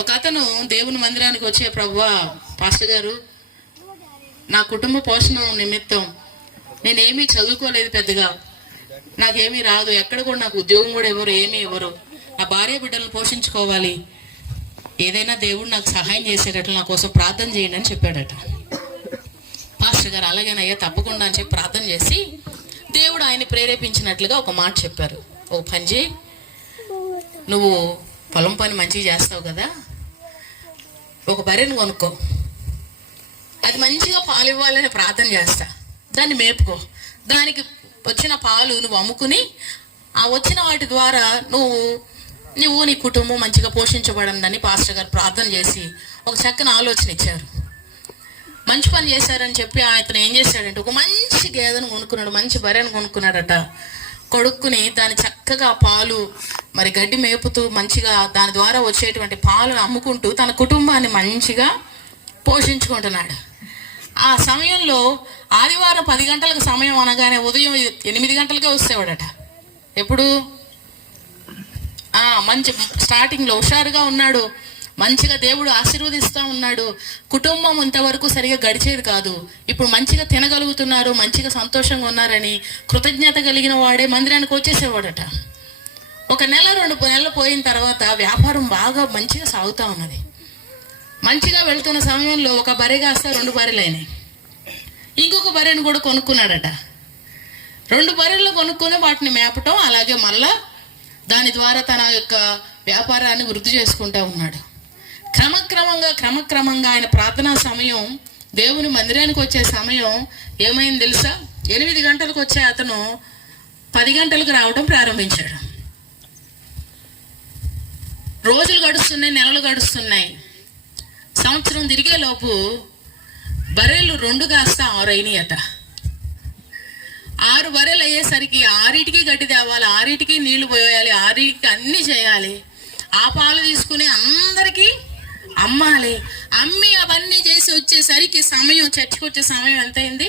ఒక అతను దేవుని మందిరానికి వచ్చే, ప్రభువా పాస్టర్ గారు, నా కుటుంబ పోషణ నిమిత్తం నేనేమీ చదువుకోలేదు, పెద్దగా నాకేమీ రాదు, ఎక్కడ కూడా నాకు ఉద్యోగం కూడా ఎవరు ఏమీ ఇవ్వరు, నా భార్య బిడ్డలను పోషించుకోవాలి, ఏదైనా దేవుడు నాకు సహాయం చేసేటట్లు నా కోసం ప్రార్థన చేయండి అని చెప్పాడట. పాస్టర్ గారు అలాగేనయ్యా తప్పకుండా అని చెప్పి ప్రార్థన చేసి దేవుడు ఆయన ప్రేరేపించినట్లుగా ఒక మాట చెప్పారు. ఓ పని చేయి, నువ్వు పొలం పని మంచిగా చేస్తావు కదా, ఒక బర్రెను కొనుక్కో, అది మంచిగా పాలు ఇవ్వాలని ప్రార్థన చేస్తా, దాన్ని మేపుకో, దానికి వచ్చిన పాలు నువ్వు అమ్ముకుని ఆ వచ్చిన వాటి ద్వారా నువ్వు నీ కుటుంబం మంచిగా పోషించబడండి పాస్టర్ గారు ప్రార్థన చేసి ఒక చక్కని ఆలోచన ఇచ్చారు. మంచి పని చేశారని చెప్పి అతను ఏం చేశాడంటే ఒక మంచి గేదెను కొనుక్కున్నాడు, మంచి బర్రెను కొనుక్కున్నాడట. కొడుక్కుని దాని చక్కగా పాలు మరి గడ్డి మేపుతూ మంచిగా దాని ద్వారా వచ్చేటువంటి పాలను అమ్ముకుంటూ తన కుటుంబాన్ని మంచిగా పోషించుకుంటున్నాడు. ఆ సమయంలో ఆదివారం 10 గంటలకు సమయం అనగానే ఉదయం 8 గంటలకే వస్తేవాడట. ఎప్పుడు మంచి స్టార్టింగ్లో హుషారుగా ఉన్నాడు, మంచిగా దేవుడు ఆశీర్వదిస్తూ ఉన్నాడు, కుటుంబం ఇంతవరకు సరిగా గడిచేది కాదు, ఇప్పుడు మంచిగా తినగలుగుతున్నారు, మంచిగా సంతోషంగా ఉన్నారని కృతజ్ఞత కలిగిన వాడే మందిరానికి వచ్చేసేవాడట. 1 నెల 2 నెలలు పోయిన తర్వాత వ్యాపారం బాగా మంచిగా సాగుతూ ఉన్నది. మంచిగా వెళ్తున్న సమయంలో ఒక బర్రె కాస్త 2 బర్రెలు అయినాయి. ఇంకొక బర్రెను కూడా కొనుక్కున్నాడట. 2 బర్రెలను కొనుక్కొని వాటిని మేపటం, అలాగే మళ్ళా దాని ద్వారా తన యొక్క వ్యాపారాన్ని వృద్ధి చేసుకుంటూ ఉన్నాడు. క్రమక్రమంగా ఆయన ప్రార్థనా సమయం, దేవుని మందిరానికి వచ్చే సమయం ఏమైంది తెలుసా? 8 గంటలకు వచ్చే అతను 10 గంటలకు రావడం ప్రారంభించాడు. రోజులు గడుస్తున్నాయి, నెలలు గడుస్తున్నాయి. సంవత్సరం తిరిగేలోపు బర్రెలు 2 కాస్త 6 అయినాయట. 6 బర్రెలు అయ్యేసరికి 6టికి గడ్డి తేవాలి, 6టికి నీళ్లు పోయాలి, 6టికి అన్ని చేయాలి. ఆ పాలు తీసుకుని అందరికీ అమ్మాలి. అమ్మి అవన్నీ చేసి వచ్చేసరికి సమయం, చర్చికి వచ్చే సమయం ఎంత అయింది?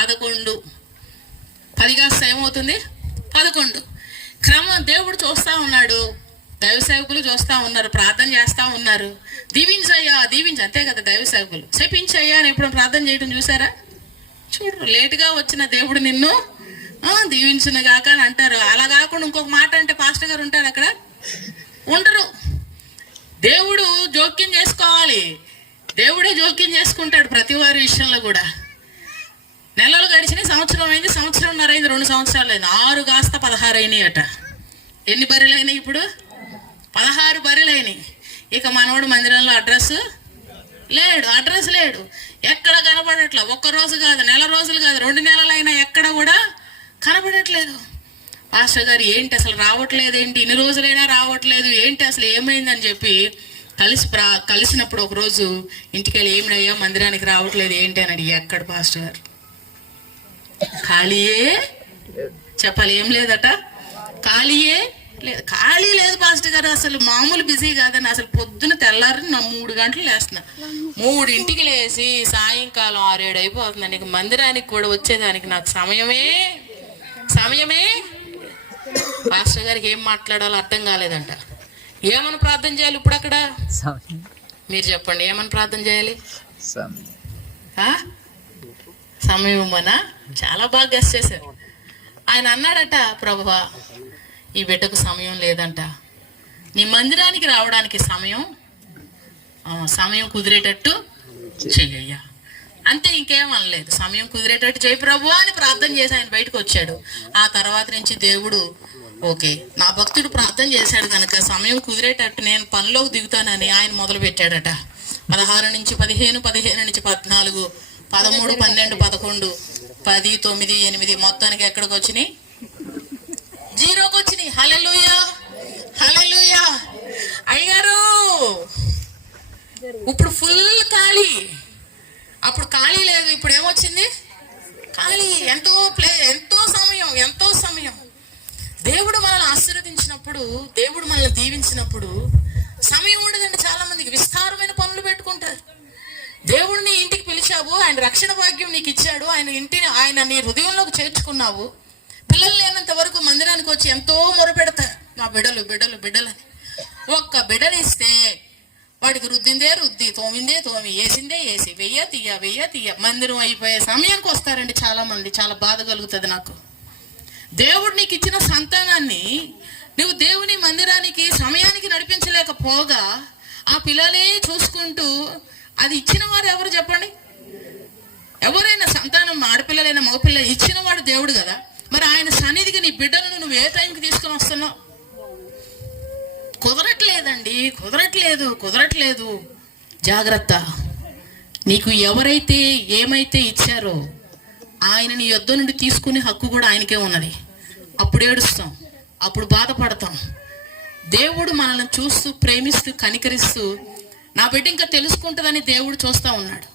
11. 10 కాస్త ఏమవుతుంది? 11. దేవుడు చూస్తూ ఉన్నాడు, దైవ సేవకులు చూస్తూ ఉన్నారు, ప్రార్థన చేస్తూ ఉన్నారు. దీవించయ్యా దీవించి, అంతే కదా దైవ సేవకులు. శపించయ్యా అని ఎప్పుడు ప్రార్థన చేయడం చూసారా? చూడరు. లేటుగా వచ్చిన దేవుడు నిన్ను దీవించును గాక అని అంటారు. అలా కాకుండా ఇంకొక మాట అంటే పాస్టర్ గారు ఉంటారు అక్కడ? ఉండరు. దేవుడు జోక్యం చేసుకోవాలి, దేవుడే జోక్యం చేసుకుంటాడు ప్రతి వారి విషయంలో కూడా. నెలలు గడిచినాయి, సంవత్సరం అయింది, సంవత్సరంన్నర అయింది, 2 సంవత్సరాలు అయింది. 6 కాస్త 16 అయినాయి అట. ఎన్ని బర్రెలు అయినాయి ఇప్పుడు? 16 బర్రెలు అయినాయి. ఇక మనోడు మందిరంలో అడ్రస్ లేడు, ఎక్కడ కనబడట్లా. 1 రోజు కాదు, నెల రోజులు కాదు, 2 నెలలైనా ఎక్కడ కూడా కనబడట్లేదు. పాస్టర్ గారు ఏంటి అసలు రావట్లేదు, ఏంటి ఇన్ని రోజులైనా రావట్లేదు, ఏంటి అసలు ఏమైందని చెప్పి కలిసినప్పుడు ఒకరోజు ఇంటికి వెళ్ళి, ఏమినయ్యా మందిరానికి రావట్లేదు ఏంటి అని అడిగి, ఎక్కడ పాస్టర్ గారు ఖాళీయే చెప్పాలి, ఏం లేదట, ఖాళీ లేదు పాస్టర్ గారు, అసలు మామూలు బిజీ కాదని. అసలు పొద్దున తెల్లారి 3 గంటలు లేస్తున్నా, 3ంటికి లేచి సాయంకాలం 6-7 అయిపోతుందండి. ఇక మందిరానికి కూడా వచ్చేదానికి నాకు సమయమే. పాస్టర్ గారికి ఏం మాట్లాడాలో అర్థం కాలేదంట. ఏమని ప్రార్థన చేయాలి ఇప్పుడు అక్కడ? మీరు చెప్పండి, ఏమని ప్రార్థన చేయాలి? సమయం అనా? చాలా బాగా గెస్ చేశారు. ఆయన అన్నాడట, ప్రభువా ఈ బిడ్డకు సమయం లేదంట, నీ మందిరానికి రావడానికి సమయం కుదిరేటట్టు చెయ్యయ్యా, అంతే, ఇంకేం అనలేదు. సమయం కుదిరేటట్టు చేయి ప్రభు అని ప్రార్థన చేసి ఆయన బయటకు వచ్చాడు. ఆ తర్వాత నుంచి దేవుడు ఓకే, నా భక్తుడు ప్రార్థన చేశాడు కనుక సమయం కుదిరేటట్టు నేను పనిలోకి దిగుతానని ఆయన మొదలు పెట్టాడట. 16 నుంచి 15, 15 నుంచి 14, 13, 12, 11, 10, 9, 8 మొత్తానికి ఎక్కడికి వచ్చినాయి? 0కి వచ్చినాయి. హల్లెలూయా, హల్లెలూయా. అయ్యారు ఇప్పుడు ఫుల్ ఖాళీ. అప్పుడు ఖాళీ లేదు, ఇప్పుడు ఏమొచ్చింది? ఖాళీ. ఎంతో సమయం. దేవుడు మనల్ని ఆశీర్వదించినప్పుడు, దేవుడు మనల్ని దీవించినప్పుడు సమయం ఉండదండి. చాలా మందికి విస్తారమైన పనులు పెట్టుకుంటారు. దేవుడిని ఇంటికి పిలిచావు, ఆయన రక్షణ భాగ్యం నీకు ఇచ్చాడు, ఆయన నీ హృదయంలోకి చేర్చుకున్నావు. పిల్లలు లేనంత వరకు మందిరానికి వచ్చి ఎంతో మొరపెడతారు, నా బిడ్డలు బిడ్డలు బిడ్డలని. ఒక్క బిడ్డనిస్తే వాడికి రుద్దిందే రుద్ది, తోమిందే తోమి, వేసిందే వేసి, వెయ్య తీయ మందిరం అయిపోయే సమయానికి వస్తారండి చాలా మంది. చాలా బాధ కలుగుతుంది నాకు. దేవుడు నీకు ఇచ్చిన సంతానాన్ని నువ్వు దేవుని మందిరానికి సమయానికి నడిపించలేకపోగా ఆ పిల్లలే చూసుకుంటూ, అది ఇచ్చిన వారు ఎవరు చెప్పండి? ఎవరైనా సంతానం, ఆడపిల్లలైనా మగపిల్ల ఇచ్చిన వాడు దేవుడు కదా. మరి ఆయన సన్నిధికి నీ బిడ్డలను నువ్వు ఏ టైంకి తీసుకొని వస్తున్నావు? కుదరట్లేదు. జాగ్రత్త. నీకు ఎవరైతే ఏమైతే ఇచ్చారో ఆయన నీ యొద్ద నుండి తీసుకునే హక్కు కూడా ఆయనకే ఉన్నది. అప్పుడు ఏడుస్తాం, అప్పుడు బాధపడతాం. దేవుడు మనల్ని చూస్తూ, ప్రేమిస్తూ, కనికరిస్తూ, నా బిడ్డ ఇంకా తెలుసుకుంటుందని దేవుడు చూస్తూ ఉన్నాడు.